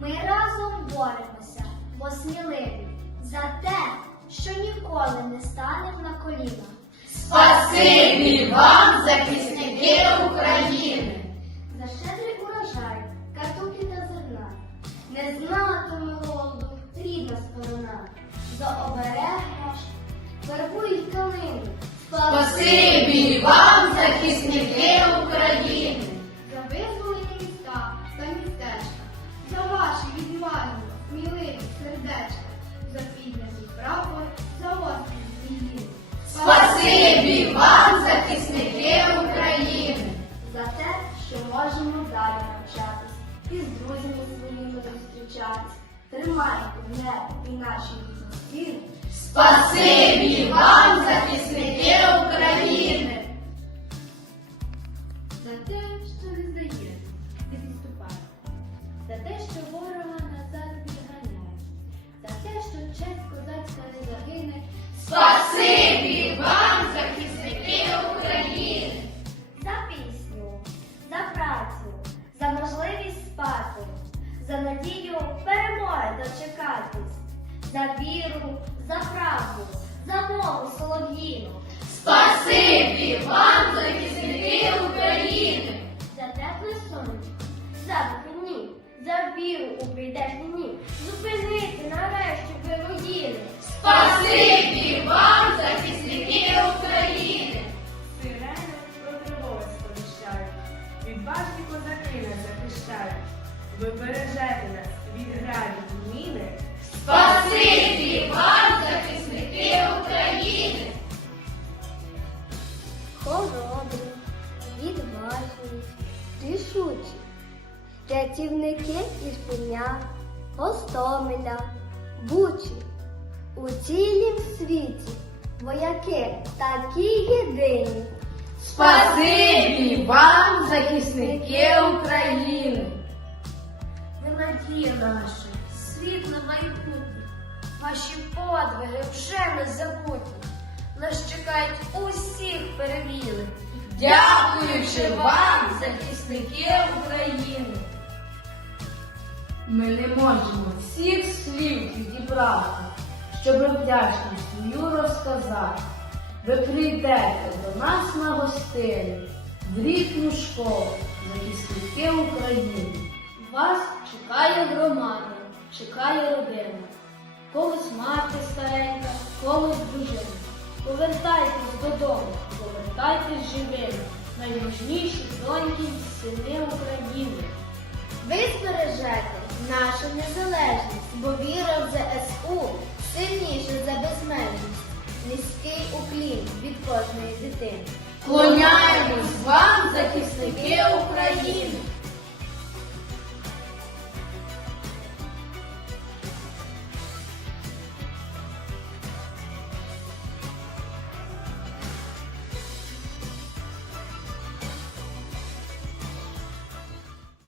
Ми разом боремося, бо сміливі, за те, що ніколи не станемо на коліна. Спасибі вам, захисники України! За щедрий урожай, картоплі та зерна, не знатиме голоду рідна сторона, за оберег наш вербують калини. Спасибі вам, захисники Спасибі вам, захисники України! За те, що можемо далі навчатись і з друзями своїми зустрічатись. Тримайте небо і наші стіни. Спасибі вам, захисники України! За те, що не здається, не відступає, за те, що ворога назад відганяє, за те, що честь козацька не загине, Спасибі за віру, за правду, за мову солов'їну, Спасибі вам, захисники України! за тепле сонце, за вихідні, за віру у прийдешні дні, зупинити нарешті вируїни. Спасибі вам, Ви бережете нас від міни, Спасибі вам, захисники України! Хоробрі, відважні, рішучі, рятівники Ірпеня, Гостомеля, Бучі. У цілім світі вояки такі єдині. Спасибі вам, захисники України! Надія наша, світле майбутнє, ваші подвиги вже не забутні, нас чекають усіх перевіли. Дякуючи вам, захисники України! Ми не можемо всіх слів відібрати, щоб вдячність свою розказати. Ви прийдете до нас на гостини, в рідну школу, захисники України. Вас чекає громада, чекає родина. Когось мати старенька, когось дружина. Повертайтесь додому, повертайтесь живими, найможніші доньки сини України. Ви збережете нашу незалежність, бо віра в ЗСУ сильніша за безмежність. Низький уклін від кожної дитини. Клоняємось вам, захисники України!